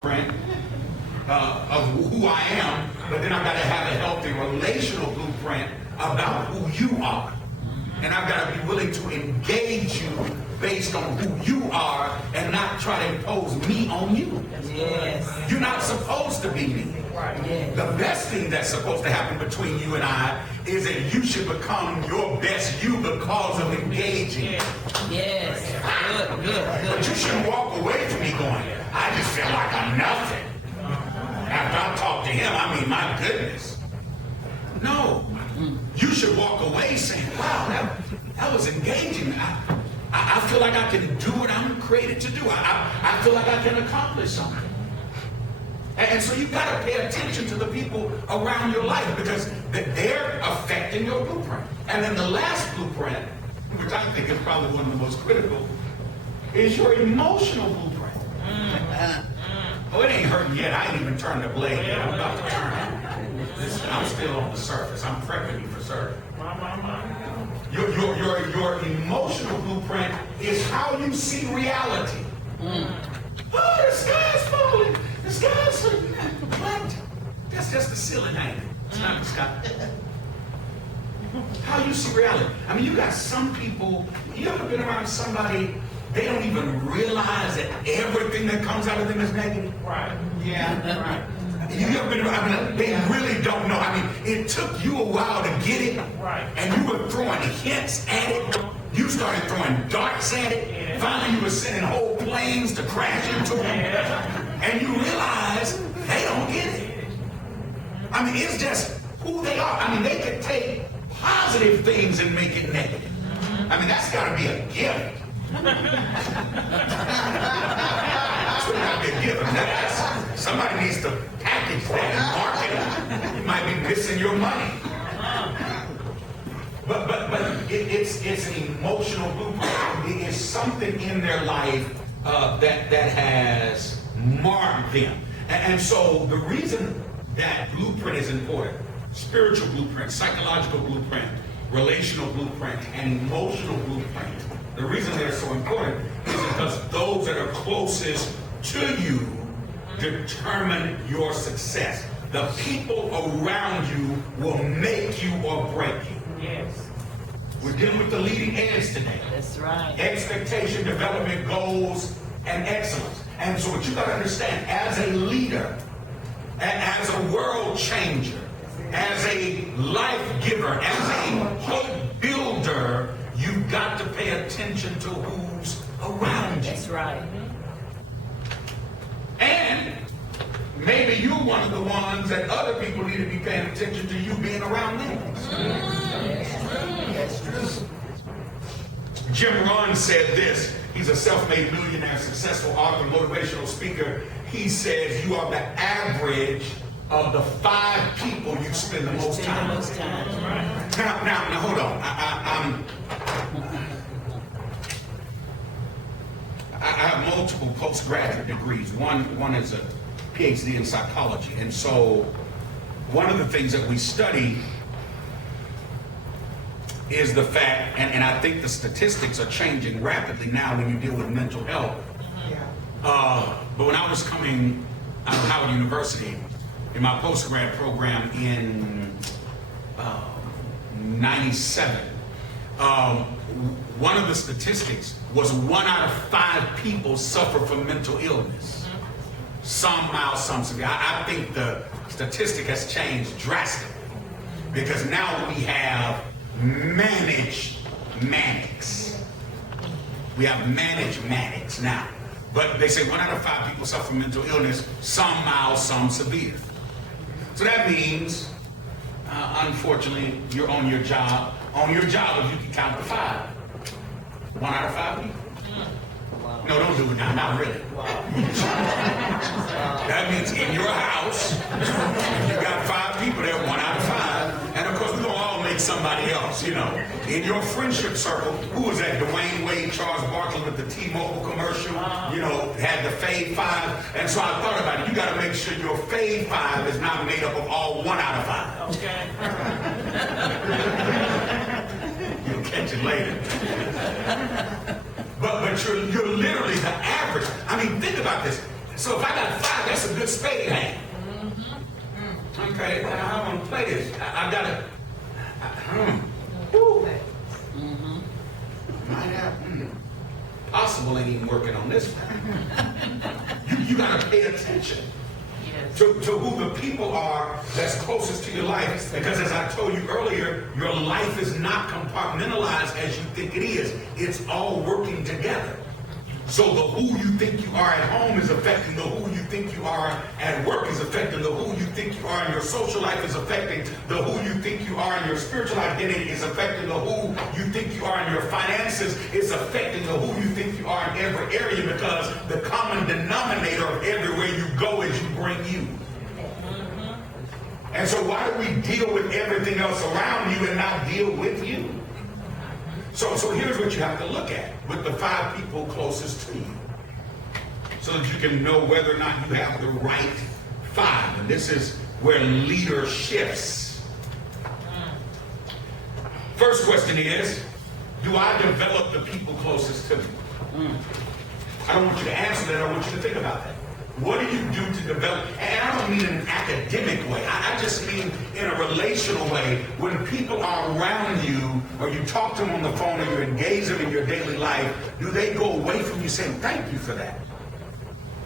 blueprint of who I am, but then I've got to have a healthy relational blueprint about who you are. And I've got to be willing to engage you based on who you are and not try to impose me on you. Yes. You're not supposed to be me. Yes. The best thing that's supposed to happen between you and I is that you should become your best you because of engaging. Yes. Good. But you shouldn't walk away from me going, I just feel like I'm nothing. After I talk to him, I mean, my goodness. No. You should walk away saying, wow, that was engaging. I feel like I can do what I'm created to do. I feel like I can accomplish something. And so you've got to pay attention to the people around your life because they're affecting your blueprint. And then the last blueprint, which I think is probably one of the most critical, is your emotional blueprint. Oh, it ain't hurting yet. I ain't even turned the blade yet. I'm about to turn it. Listen, I'm still on the surface. I'm prepping you for surgery. Your emotional blueprint is how you see reality. Oh, the sky's falling. The sky's what? That's just the ceiling, ain't it? It's not the sky. How you see reality. I mean, you got some people, you ever been around somebody, they don't even realize that everything that comes out of them is negative? Right. Yeah, right. You ever been around, I mean, they really don't know. I mean, it took you a while to get it. Right. And you were throwing hints at it. You started throwing darts at it. Yeah. Finally, you were sending whole planes to crash into them. Yeah. And you realize they don't get it. I mean, it's just who they are. I mean, they could take positive things and make it negative. I mean, that's got to be a gift. That's got to be a gift. Somebody needs to package that and market it. You might be missing your money. But it's an emotional blueprint. It is something in their life that has marked them. And so the reason that blueprint is important, spiritual blueprint, psychological blueprint, relational blueprint, and emotional blueprint, the reason they're so important is because those that are closest to you determine your success. The people around you will make you or break you. Yes. We're dealing with the leading edge today. That's right. Expectation, development, goals, and excellence. And so what you got to understand, as a leader, as a world changer, as a life giver, as a hope builder, you've got to pay attention to who's around you. That's right. And maybe you're one of the ones that other people need to be paying attention to you being around them. That's true. Jim Rohn said this. He's a self-made millionaire, successful author, motivational speaker. He says you are the average of the 5 people you spend the most time with. Now, hold on. I have multiple postgraduate degrees. One is a PhD in psychology. And so one of the things that we study is the fact, and I think the statistics are changing rapidly now when you deal with mental health. But when I was coming out of Howard University in my postgrad program in 97, one of the statistics was 1 out of 5 people suffer from mental illness. Some mild, some severe. I think the statistic has changed drastically because now we have managed manics. We have managed manics now. But they say 1 out of 5 people suffer from mental illness, some mild, some severe. So that means, unfortunately, you're on your job. On your job, if you can count to 5. 1 out of 5 people. Wow. No, don't do it now. Not really. Wow. That means in your house, if you got 5 people there, 1 out of 5. And of course, we're going to all make somebody else, you know. In your friendship circle, who was that? Dwayne Wade, Charles Barkley with the T-Mobile commercial, you know, had the Fave 5. And so I thought about it. You got to make sure your Fave 5 is not made up of all 1 out of 5. Okay. You'll catch it later. But you're literally the average. I mean, think about this. So if I got 5, that's a good spade hand. Okay, I want to play this. I got to. Might have. Possible ain't even working on this one. You got to pay attention to who the people are that's closest to your life. Because as I told you earlier, your life is not compartmentalized as you think it is. It's all working together. So the who you think you are at home is affecting the who you think you are at work, is affecting the who you think you are in your social life, is affecting the who you think you are in your spiritual identity, is affecting the who you think you are in your finances, is affecting the who you think you are in every area, because the common denominator of everywhere you go is you bring you. And so why do we deal with everything else around you and not deal with you? So here's what you have to look at with the 5 people closest to you, so that you can know whether or not you have the right 5. And this is where leader shifts. First question is, do I develop the people closest to me? I don't want you to answer that. I want you to think about that. What do you do to develop? And I don't mean in an academic way. I just mean in a relational way. When people are around you, or you talk to them on the phone, or you engage them in your daily life, do they go away from you saying, thank you for that?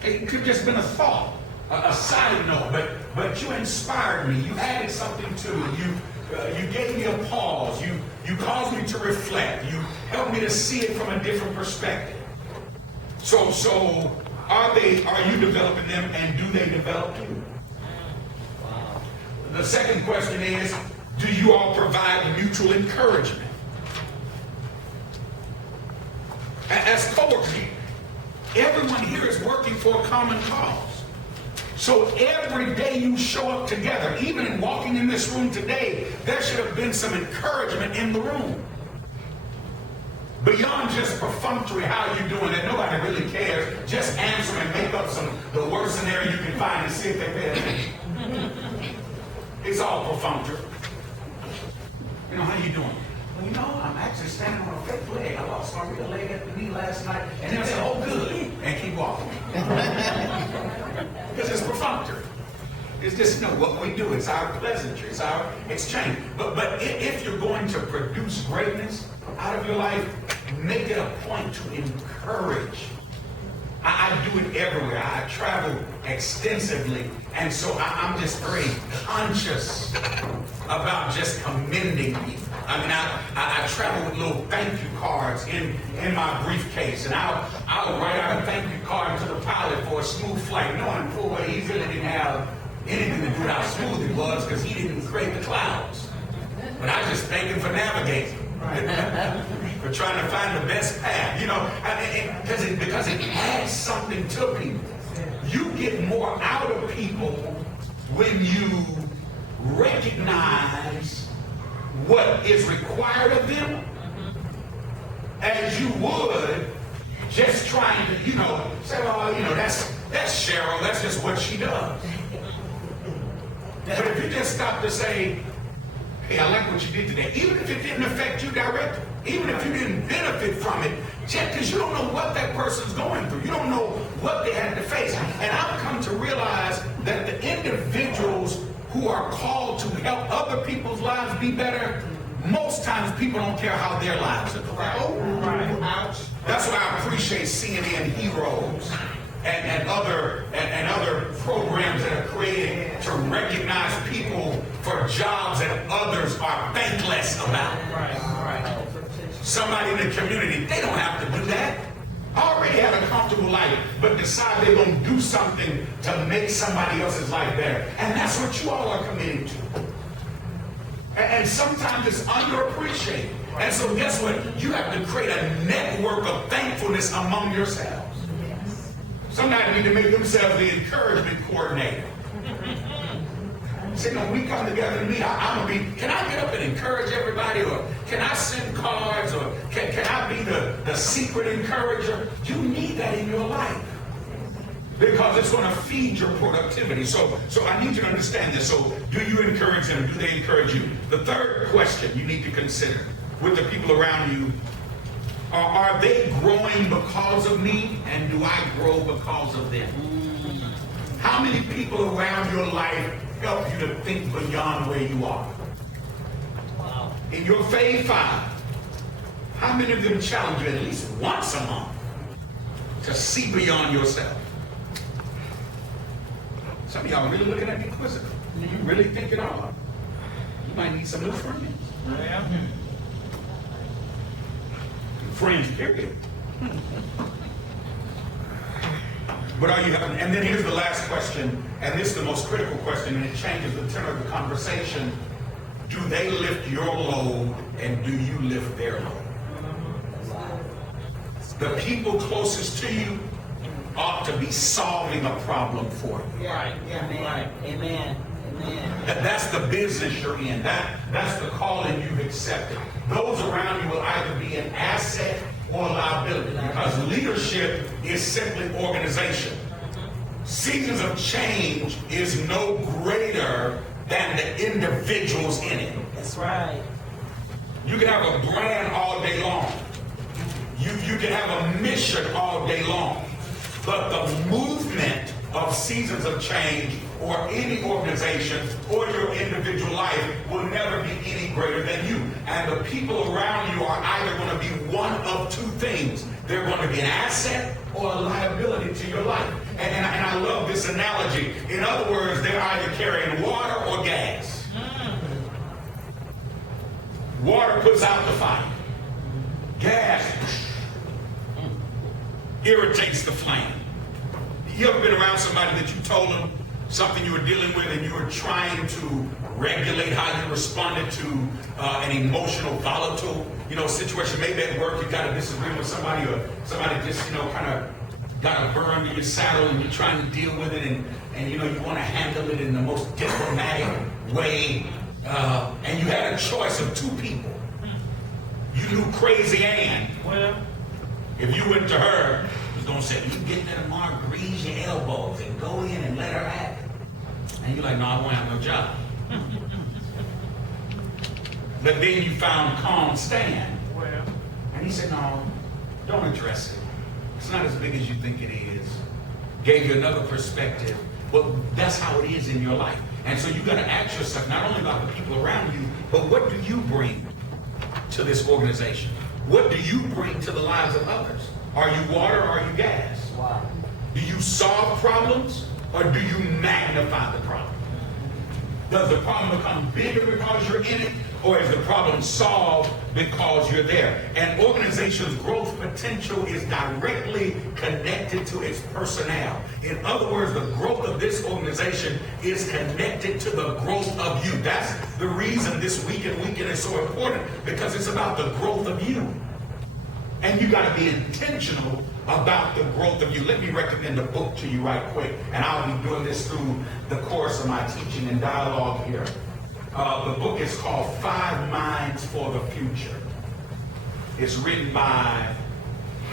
It could have just been a thought, a side note, but you inspired me. You added something to me. You gave me a pause. You caused me to reflect. You helped me to see it from a different perspective. So are you developing them, and do they develop you? Wow. The second question is, do you all provide mutual encouragement? As co-workers, everyone here is working for a common cause. So every day you show up together, even in walking in this room today, there should have been some encouragement in the room. Beyond just perfunctory, how you doing, that nobody really cares. Just answer and make up the worst scenario you can find and see if they pay attention. It's all perfunctory. You know, how you doing? Well, you know, I'm actually standing on a fake leg. I lost my real leg at the knee last night. And they'll say, oh, good. And keep walking. Because it's perfunctory. It's just, you know, what we do. It's our pleasantry. It's our exchange. But if you're going to produce greatness out of your life, make it a point to encourage. I do it everywhere. I travel extensively, and so I'm just very conscious about just commending people. I mean, I travel with little thank you cards in my briefcase, and I'll write out a thank you card to the pilot for a smooth flight, knowing full well he really didn't have anything to do with how smooth it was, because he didn't create the clouds. But I just thank him for navigating. For trying to find the best path, you know, because it adds something to people. You get more out of people when you recognize what is required of them, as you would just trying to, you know, say, oh, you know, that's Cheryl, that's just what she does. But if you just stop to say, hey, I like what you did today, even if it didn't affect you directly, even if you didn't benefit from it, just because you don't know what that person's going through. You don't know what they had to face. And I've come to realize that the individuals who are called to help other people's lives be better, most times people don't care how their lives are going. Right. That's why I appreciate CNN Heroes and other programs that are created to recognize people for jobs that others are thankless about. Right. Somebody in the community, they don't have to do that. Already have a comfortable life, but decide they're going to do something to make somebody else's life better. And that's what you all are committing to. And sometimes it's underappreciated. And so guess what? You have to create a network of thankfulness among yourselves. Somebody need to make themselves the encouragement coordinator. See, when we come together to meet, I'm going to be, can I get up and encourage everybody? Or can I send cards? Or can I be the secret encourager? You need that in your life, because it's going to feed your productivity. So I need you to understand this. So do you encourage them? Do they encourage you? The third question you need to consider with the people around you, Are they growing because of me, and do I grow because of them? How many people around your life help you to think beyond where you are? Wow. In your Fave 5, how many of them challenge you at least once a month to see beyond yourself? Some of y'all really looking at me quizzical. You really think it all up. You might need some new friends. Yeah. Friends, period. But are you having, and then here's the last question, and this is the most critical question, and it changes the tenor of the conversation. Do they lift your load, and do you lift their load? The people closest to you ought to be solving a problem for you. Right. Amen. Right. Amen. Amen. That's the business you're in. That's the calling you've accepted. Those around you will either be an asset or a liability, because leadership is simply organization. Seasons of change is no greater than the individuals in it. That's right. You can have a brand all day long. You can have a mission all day long. But the movement of seasons of change or any organization or your individual life will never be any greater than you. And the people around you are either going to be one of two things. They're going to be an asset or a liability to your life. And I love this analogy. In other words, they're either carrying water or gas. Water puts out the fire. Gas irritates the flame. You ever been around somebody that you told them something you were dealing with and you were trying to regulate how you responded to an emotional, volatile, situation? Maybe at work you got a disagreement with somebody, or somebody just, kind of got a burn to your saddle and you're trying to deal with it, and you want to handle it in the most diplomatic way. And you had a choice of two people. You knew Crazy Ann. Well, If you went to her, she was going to say, you get there tomorrow, grease your elbows and go in and let her have it. And you're like, no, I won't have no job. But then you found Calm Stan. well. And he said, no, don't address it. It's not as big as you think it is. Gave you another perspective. Well, that's how it is in your life. And so you got to ask yourself, not only about the people around you, but what do you bring to this organization? What do you bring to the lives of others? Are you water or are you gas? Wow. Do you solve problems or do you magnify the problem? Does the problem become bigger because you're in it, or is the problem solved because you're there? An organization's growth potential is directly connected to its personnel. In other words, the growth of this organization is connected to the growth of you. That's the reason this weekend is so important, because it's about the growth of you. And you got to be intentional about the growth of you. Let me recommend a book to you right quick, and I'll be doing this through the course of my teaching and dialogue here. The book is called 5 Minds for the Future. It's written by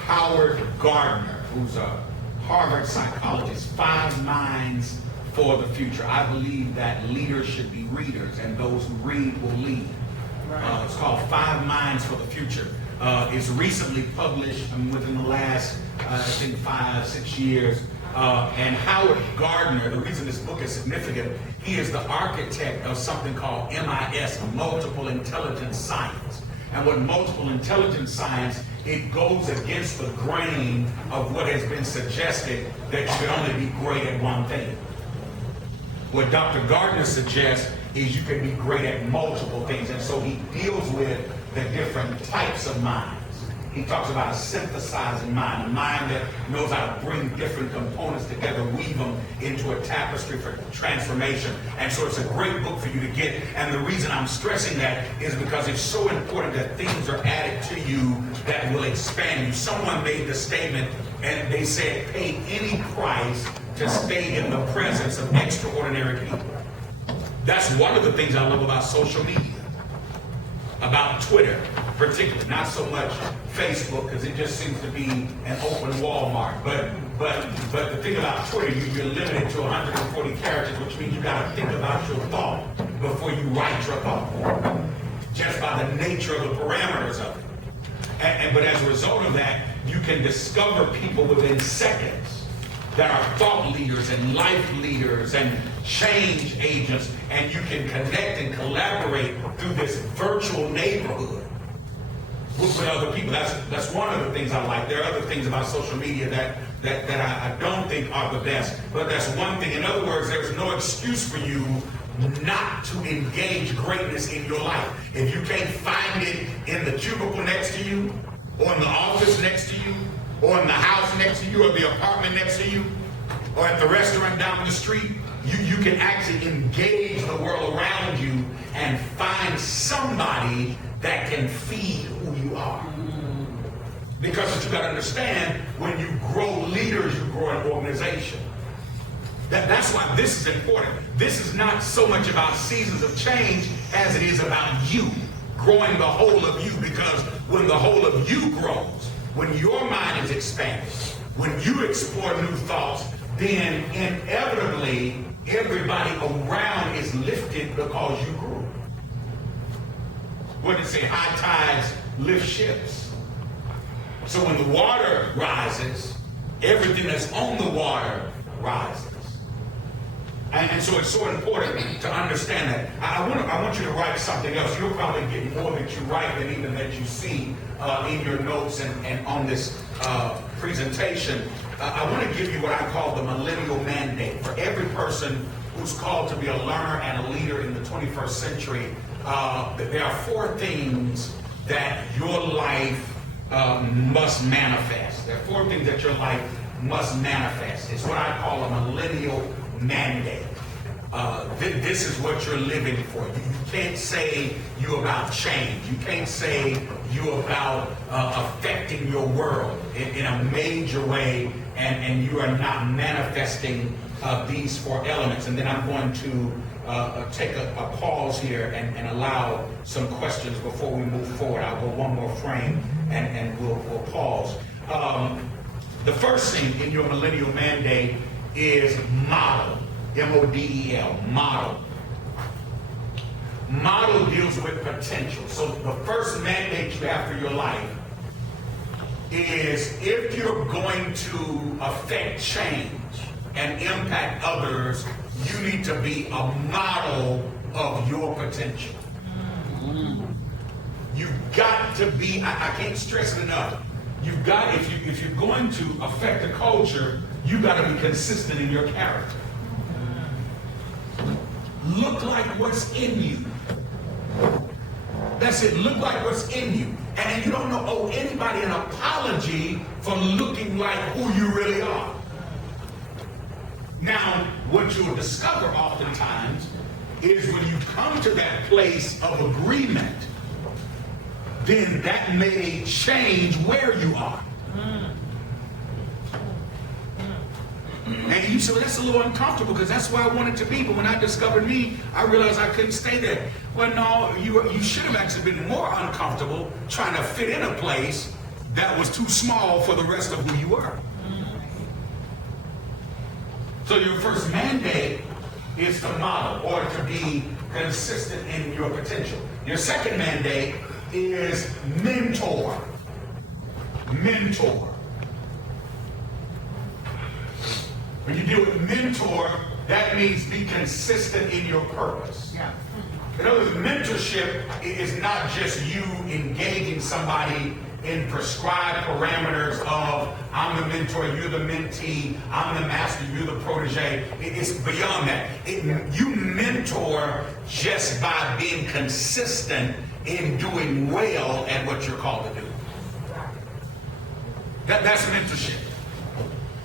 Howard Gardner, who's a Harvard psychologist. 5 Minds for the Future. I believe that leaders should be readers, and those who read will lead. It's called 5 Minds for the Future. It's recently published within the last, I think, 5-6 years. And Howard Gardner, the reason this book is significant, he is the architect of something called MIS, Multiple Intelligence Science. And what multiple intelligence science, it goes against the grain of what has been suggested, that you can only be great at one thing. What Dr. Gardner suggests is you can be great at multiple things. And so he deals with the different types of minds. He talks about a synthesizing mind, a mind that knows how to bring different components together, weave them into a tapestry for transformation. And so it's a great book for you to get. And the reason I'm stressing that is because it's so important that things are added to you that will expand you. Someone made the statement, and they said, pay any price to stay in the presence of extraordinary people. That's one of the things I love about social media. About Twitter, particularly, not so much Facebook, because it just seems to be an open Walmart. But the thing about Twitter, you're limited to 140 characters, which means you got to think about your thought before you write your thought, just by the nature of the parameters of it. But as a result of that, you can discover people within seconds that are thought leaders and life leaders and change agents, and you can connect and collaborate through this virtual neighborhood with other people. That's one of the things I like. There are other things about social media that I don't think are the best, but that's one thing. In other words, there's no excuse for you not to engage greatness in your life. If you can't find it in the cubicle next to you, or in the office next to you, or in the house next to you, or the apartment next to you, or at the restaurant down the street, you can actually engage the world around you and find somebody that can feed who you are. Because what you got to understand, when you grow leaders, you grow an organization. That's why this is important. This is not so much about seasons of change as it is about you, growing the whole of you. Because when the whole of you grows, when your mind is expanded, when you explore new thoughts, then inevitably everybody around is lifted because you grew. What did it say? High tides lift ships. So when the water rises, everything that's on the water rises. And so it's so important to understand that. I want you to write something else. You'll probably get more that you write than even that you see in your notes and on this presentation. I want to give you what I call the millennial mandate. For every person who's called to be a learner and a leader in the 21st century, there are 4 things that your life must manifest. There are 4 things that your life must manifest. It's what I call a millennial mandate. This is what you're living for. You can't say you about change. You can't say you about affecting your world in a major way, and you are not manifesting these 4 elements. And then I'm going to take a pause here and allow some questions before we move forward. I'll go one more frame and we'll pause. The first thing in your millennial mandate is model. M-O-D-E-L, model. Model deals with potential. So the first mandate you have for your life is, if you're going to affect change and impact others, you need to be a model of your potential. You've got to be, I can't stress it enough, you've got, if you're going to affect a culture, you've got to be consistent in your character. Look like what's in you. That's it. Look like what's in you. And you don't owe anybody an apology for looking like who you really are. Now, what you'll discover oftentimes is when you come to that place of agreement, then that may change where you are. And you say, well, that's a little uncomfortable because that's where I wanted to be. But when I discovered me, I realized I couldn't stay there. Well, no, you should have actually been more uncomfortable trying to fit in a place that was too small for the rest of who you were. So your first mandate is to model or to be consistent in your potential. Your second mandate is mentor. Mentor. When you deal with mentor, that means be consistent in your purpose. Yeah. In other words, mentorship is not just you engaging somebody in prescribed parameters of, I'm the mentor, you're the mentee, I'm the master, you're the protege. It's beyond that. You mentor just by being consistent in doing well at what you're called to do. That's mentorship.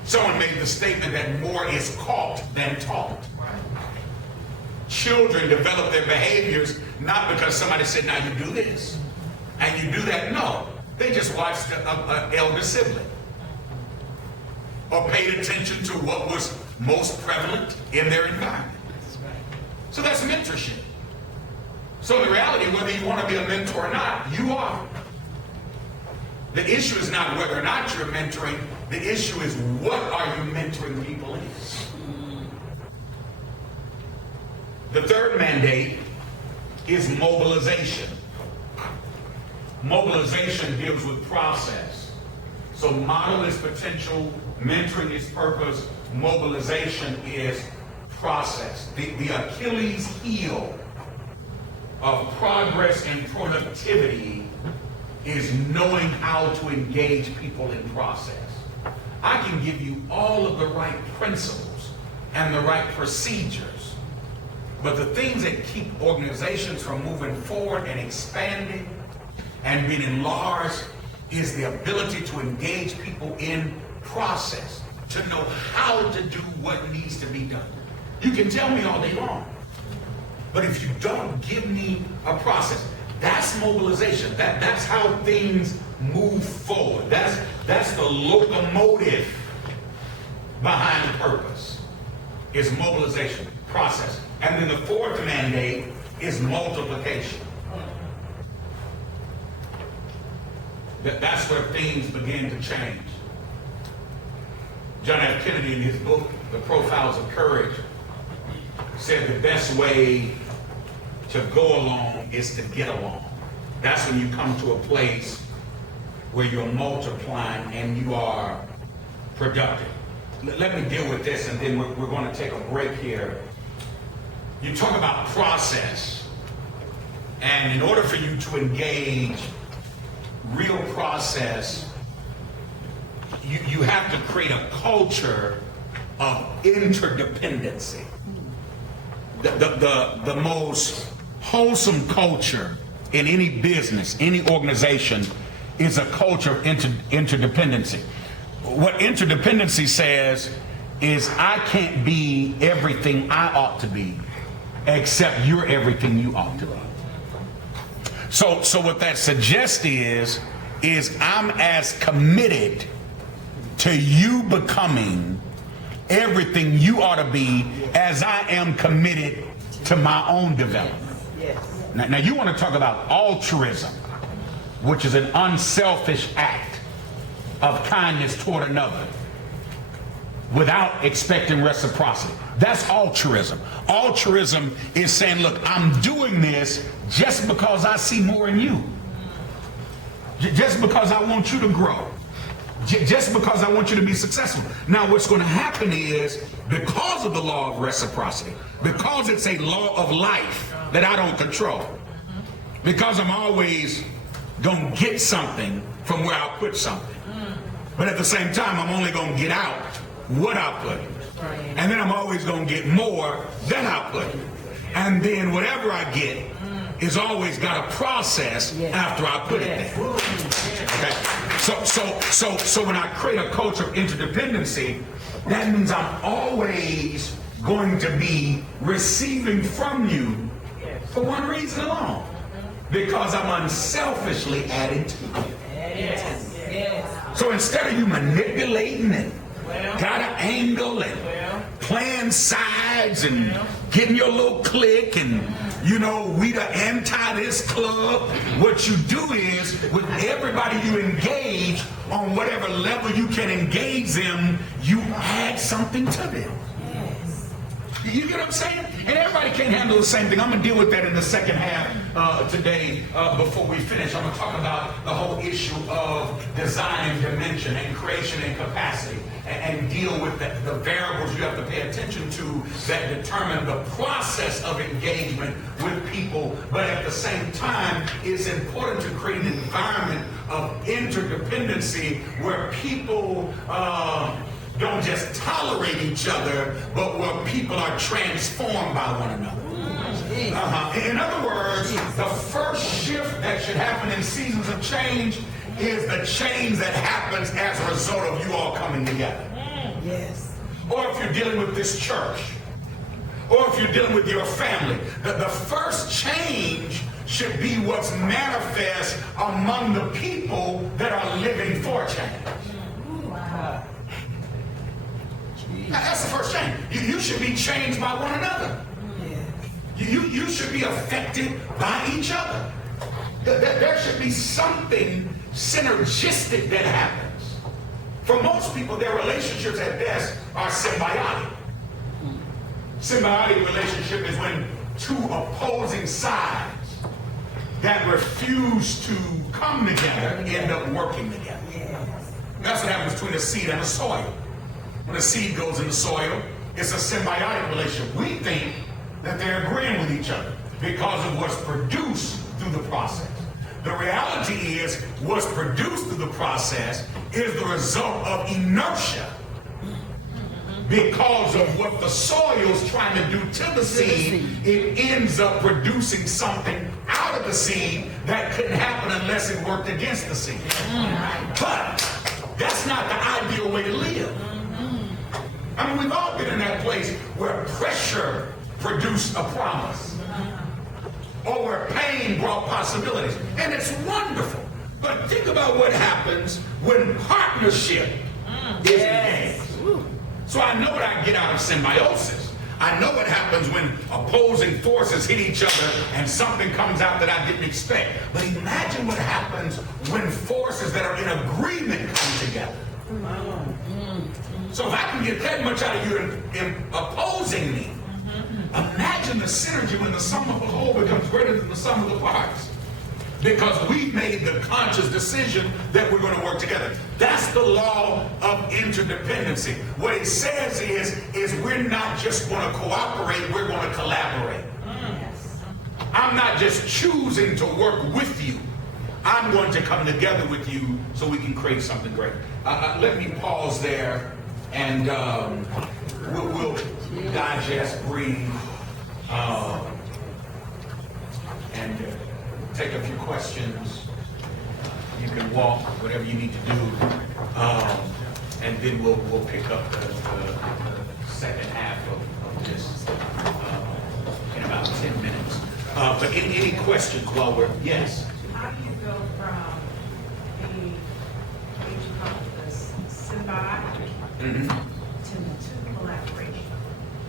Someone made the statement that more is caught than taught. Children develop their behaviors not because somebody said, now you do this and you do that. No, they just watched an elder sibling or paid attention to what was most prevalent in their environment. So that's mentorship. So in reality, whether you want to be a mentor or not, you are. The issue is not whether or not you're mentoring. The issue is, what are you mentoring people in? The third mandate is mobilization. Mobilization deals with process. So model is potential, mentoring is purpose, mobilization is process. The Achilles heel of progress and productivity is knowing how to engage people in process. I can give you all of the right principles and the right procedures, but the things that keep organizations from moving forward and expanding and being enlarged is the ability to engage people in process, to know how to do what needs to be done. You can tell me all day long, but if you don't give me a process, that's mobilization. That's how things move forward. That's the locomotive behind the purpose, is mobilization, process. And then the fourth mandate is multiplication. That's where things begin to change. John F. Kennedy, in his book, The Profiles of Courage, said the best way to go along is to get along. That's when you come to a place where you're multiplying and you are productive. Let me deal with this, and then we're going to take a break here. You talk about process, and in order for you to engage real process, you have to create a culture of interdependency. The most wholesome culture in any business, any organization, is a culture of interdependency. What interdependency says is I can't be everything I ought to be, except you're everything you ought to be. So what that suggests is I'm as committed to you becoming everything you ought to be as I am committed to my own development. Yes. Now you want to talk about altruism, which is an unselfish act of kindness toward another without expecting reciprocity. That's altruism. Altruism is saying, look, I'm doing this just because I see more in you. Just because I want you to grow. Just because I want you to be successful. Now what's going to happen is, because of the law of reciprocity, because it's a law of life that I don't control, because I'm always going to get something from where I put something, but at the same time I'm only going to get out what I put, and then I'm always going to get more than I put, and then whatever I get is always got a process after I put it there. Okay, so when I create a culture of interdependency, that means I'm always going to be receiving from you for one reason alone, because I'm unselfishly adding to you. So instead of you manipulating and got an angle and playing sides and getting your little clique and, you know, we the anti this club, what you do is, with everybody you engage on whatever level you can engage them, you add something to them. You get what I'm saying? And everybody can't handle the same thing. I'm going to deal with that in the second half today before we finish. I'm going to talk about the whole issue of design and dimension and creation and capacity, and deal with the variables you have to pay attention to that determine the process of engagement with people. But at the same time, it's important to create an environment of interdependency where people don't just tolerate each other, but where people are transformed by one another. In other words, the first shift that should happen in seasons of change is the change that happens as a result of you all coming together. Yes. Or if you're dealing with this church, or if you're dealing with your family, the first change should be what's manifest among the people that are living for change. Wow. That's the first change. You should be changed by one another. You should be affected by each other. There should be something synergistic that happens. For most people, their relationships at best are symbiotic. Symbiotic relationship is when two opposing sides that refuse to come together end up working together. That's what happens between a seed and a soil. When a seed goes in the soil, it's a symbiotic relationship. We think that they're agreeing with each other because of what's produced through the process. The reality is what's produced through the process is the result of inertia because of what the soil's trying to do to the seed. It ends up producing something out of the seed that couldn't happen unless it worked against the seed. But that's not the ideal way to live. I mean, we've all been in that place where pressure produced a promise, or where pain brought possibilities, and it's wonderful. But think about what happens when partnership is engaged. So I know what I get out of symbiosis. I know what happens when opposing forces hit each other and something comes out that I didn't expect. But imagine what happens when forces that are in agreement come together. So if I can get that much out of you in opposing me, imagine the synergy when the sum of the whole becomes greater than the sum of the parts. Because we made the conscious decision that we're going to work together. That's the law of interdependency. What it says is we're not just going to cooperate, we're going to collaborate. I'm not just choosing to work with you. I'm going to come together with you so we can create something great. Let me pause there, and we'll digest, breathe, and take a few questions. You can walk, whatever you need to do, and then we'll pick up the second half of this in about 10 minutes. But any questions while we're, yes? How do you go from the, what you call this, symbiotic to collaboration?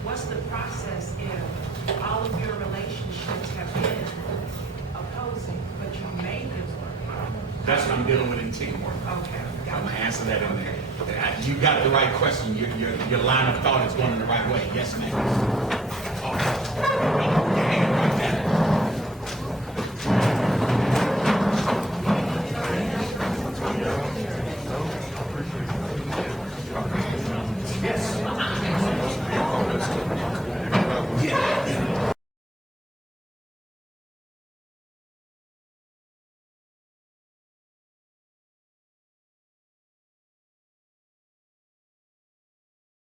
What's the process if all of your relationships have been opposing, but you made them work? That's what I'm dealing with in teamwork. Okay. I'm gonna answer that on there. You got the right question. Your line of thought is going in the right way. Yes, ma'am. Oh, your hand right there. Yes. Yeah.